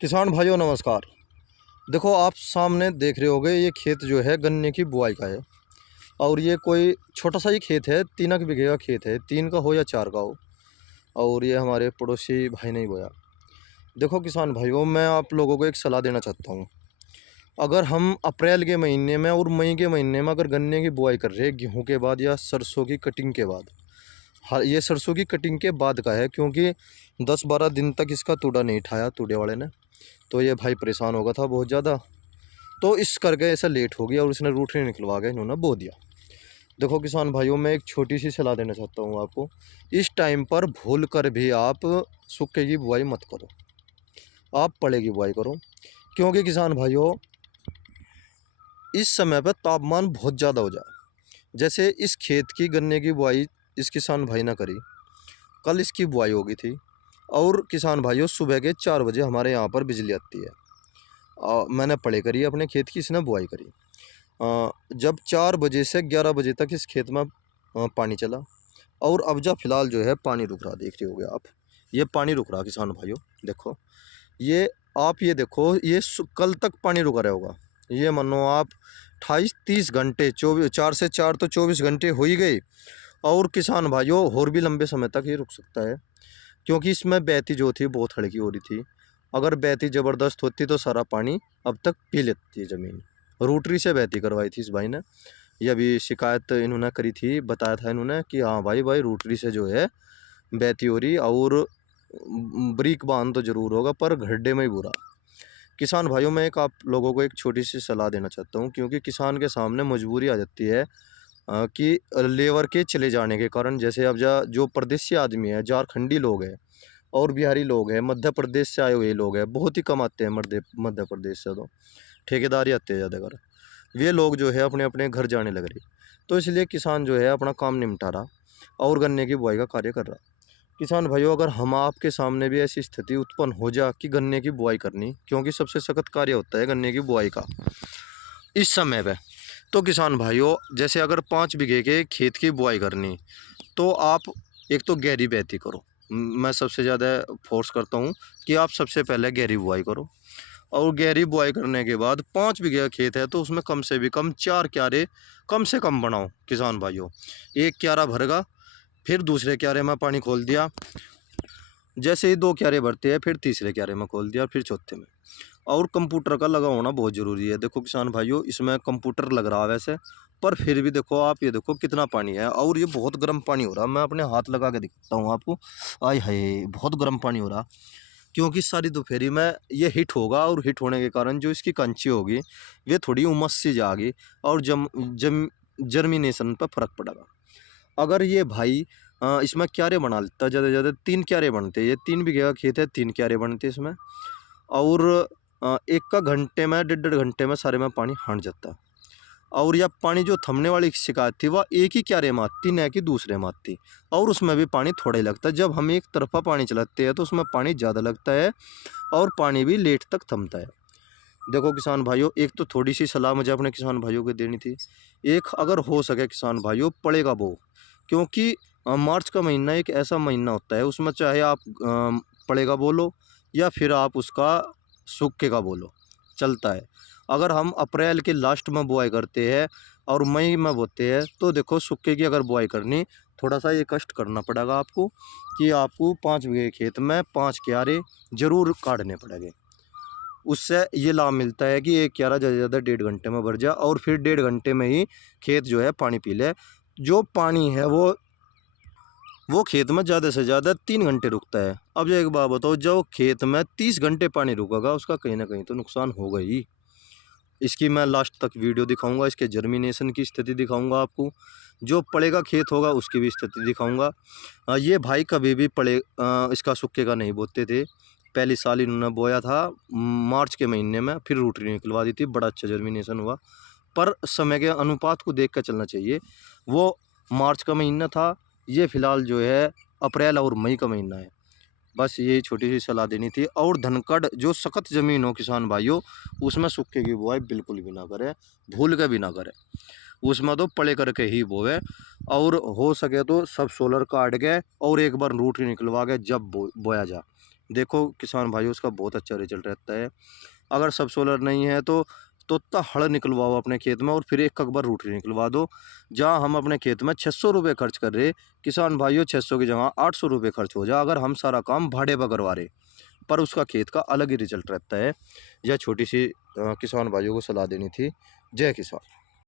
किसान भाइयों नमस्कार। देखो आप सामने देख रहे होगे ये खेत जो है गन्ने की बुआई का है। और ये कोई छोटा सा ही खेत है, 3 बीघे का खेत है, 3 का हो या 4 का हो। और ये हमारे पड़ोसी भाई ने ही बोया। देखो किसान भाइयों, मैं आप लोगों को एक सलाह देना चाहता हूँ। अगर हम अप्रैल के महीने में और मई के महीने में अगर गन्ने की बुआई कर रहे हैं गेहूँ के बाद या सरसों की कटिंग के बाद, हाँ ये सरसों की कटिंग के बाद का है, क्योंकि 10-12 दिन तक इसका तूड़ा नहीं उठाया तूड़े वाले ने, तो ये भाई परेशान हो गया था बहुत ज़्यादा। तो इस करके ऐसा लेट हो गया और उसने रूटरी निकलवा के इन्होंने बो दिया। देखो किसान भाइयों, मैं एक छोटी सी सलाह देना चाहता हूँ आपको। इस टाइम पर भूल कर भी आप सूखे की बुआई मत करो, आप पड़े की बुआई करो। क्योंकि किसान भाइयों, इस समय पर तापमान बहुत ज़्यादा हो जाए। जैसे इस खेत की गन्ने की बुआई इस किसान भाई ने करी, कल इसकी बुआई होगी थी। और किसान भाइयों, सुबह के 4 बजे हमारे यहाँ पर बिजली आती है। मैंने पड़े करी अपने खेत की, इसने बुआई करी। जब 4 बजे से 11 बजे तक इस खेत में पानी चला। और अब जब फिलहाल जो है पानी रुक रहा, देख रहे होगे आप, ये पानी रुक रहा किसान भाइयों। देखो ये, आप ये देखो, ये कल तक पानी रुका रहेगा। ये मानो आप 28-30 घंटे, 24, 4 से 4 तो 24 घंटे हो ही गए। और किसान भाइयों, और भी लंबे समय तक ये रुक सकता है, क्योंकि इसमें बहती जो थी बहुत हल्की हो रही थी। अगर बहती ज़बरदस्त होती तो सारा पानी अब तक पी लेती है ज़मीन। रोटरी से बहती करवाई थी इस भाई ने। ये अभी शिकायत इन्होंने करी थी, बताया था इन्होंने कि हाँ भाई रोटरी से जो है बहती हो रही। और ब्रिक बांध तो ज़रूर होगा पर गड्ढे में ही बुरा। किसान भाइयों, मैं एक आप लोगों को एक छोटी सी सलाह देना चाहता हूँ, क्योंकि किसान के सामने मजबूरी आ जाती है कि लेबर के चले जाने के कारण। जैसे अब जो परदेसी आदमी है, झारखंडी लोग हैं और बिहारी लोग हैं, मध्य प्रदेश से आए हुए लोग हैं, बहुत ही कम आते हैं मध्य प्रदेश से, तो ठेकेदारी आते हैं ज़्यादा। वे लोग जो है अपने अपने घर जाने लग रहे। तो इसलिए किसान जो है अपना काम निपटा रहा और गन्ने की बुआई का कार्य कर रहा। किसान भाइयों, अगर हम आपके सामने भी ऐसी स्थिति उत्पन्न हो जा कि गन्ने की बुआई करनी, क्योंकि सबसे सख्त कार्य होता है गन्ने की बुआई का इस समय पे। तो किसान भाइयों, जैसे अगर 5 बीघे के खेत की बुआई करनी, तो आप एक तो गहरी बहती करो। मैं सबसे ज़्यादा फोर्स करता हूँ कि आप सबसे पहले गहरी बुआई करो। और गहरी बुआई करने के बाद 5 बीघे का खेत है तो उसमें कम से भी कम 4 क्यारे कम से कम बनाओ किसान भाइयों। एक क्यारा भरगा, फिर दूसरे क्यारे में पानी खोल दिया, जैसे ही 2 क्यारे भरते हैं फिर तीसरे क्यारे में खोल दिया, फिर चौथे में। और कंप्यूटर का लगा होना बहुत ज़रूरी है। देखो किसान भाइयों, इसमें कंप्यूटर लग रहा है वैसे, पर फिर भी देखो आप, ये देखो कितना पानी है और ये बहुत गर्म पानी हो रहा। मैं अपने हाथ लगा के दिखाता हूँ आपको। आय हाय, बहुत गर्म पानी हो रहा। क्योंकि सारी दोपहरी में ये हिट होगा और हिट होने के कारण जो इसकी कंची होगी वे थोड़ी उमस सी जाएगी और जर्मिनेशन पर फर्क पड़ेगा। अगर ये भाई इसमें क्यारे बना लेता, ज़्यादा से ज़्यादा 3 क्यारे बनते। ये 3 बीघे का खेत है, 3 क्यारे बनते इसमें। और एक का घंटे में, 1.5 घंटे में सारे में पानी हट जाता। और यह पानी जो थमने वाली शिकायत थी वह एक ही क्यारे में आती, न कि दूसरे में आती। और उसमें भी पानी थोड़ा ही लगता है। जब हम एक तरफा पानी चलाते हैं तो उसमें पानी ज़्यादा लगता है और पानी भी लेट तक थमता है। देखो किसान भाइयों, एक तो थोड़ी सी सलाह मुझे अपने किसान भाइयों को देनी थी। एक, अगर हो सके किसान भाइयों पड़ेगा बो, क्योंकि मार्च का महीना एक ऐसा महीना होता है, उसमें चाहे आप पड़ेगा बोलो या फिर आप उसका सूखे का बोलो, चलता है। अगर हम अप्रैल के लास्ट में बुआई करते हैं और मई में बोते हैं तो देखो सूखे की अगर बुआई करनी, थोड़ा सा ये कष्ट करना पड़ेगा आपको कि आपको 5 बीघे खेत में 5 क्यारे ज़रूर काटने पड़ेंगे। उससे ये लाभ मिलता है कि एक क्यारा ज़्यादा से ज़्यादा 1.5 घंटे में भर जाए और फिर 1.5 घंटे में ही खेत जो है पानी पी ले। जो पानी है वो खेत में ज़्यादा से ज़्यादा 3 घंटे रुकता है। अब एक बात बताओ, जो खेत में 30 घंटे पानी रुकेगा उसका कहीं ना कहीं तो नुकसान होगा ही। इसकी मैं लास्ट तक वीडियो दिखाऊंगा, इसके जर्मिनेशन की स्थिति दिखाऊंगा आपको, जो पड़ेगा खेत होगा उसकी भी स्थिति दिखाऊंगा। ये भाई कभी भी इसका सूखे का नहीं बोते थे। पहली साल इन्होंने बोया था मार्च के महीने में, फिर रूटरी निकलवा दी थी, बड़ा अच्छा जर्मिनेशन हुआ। पर समय के अनुपात को देख कर चलना चाहिए। वो मार्च का महीना था, ये फिलहाल जो है अप्रैल और मई का महीना है। बस यही छोटी सी सलाह देनी थी। और धनकड़ जो सख्त ज़मीन हो किसान भाइयों, उसमें सूखे की बुआई बिल्कुल भी ना करें, भूल के भी ना करें। उसमें तो पड़े करके ही बोए। और हो सके तो सब सोलर काट के और एक बार रूट ही निकलवा के जब बोया जा। देखो किसान भाइयों, उसका बहुत अच्छा रिजल्ट रहता है। अगर सब सोलर नहीं है तो तोता हड़ निकलवाओ अपने खेत में और फिर एक अकबर रूटरी निकलवा दो। जहाँ हम अपने खेत में 600 रुपये खर्च कर रहे, किसान भाइयों 600 की जगह 800 रुपये खर्च हो जाए, अगर हम सारा काम भाड़े पर करवा रहे, पर उसका खेत का अलग ही रिजल्ट रहता है। यह छोटी सी किसान भाइयों को सलाह देनी थी। जय किसान।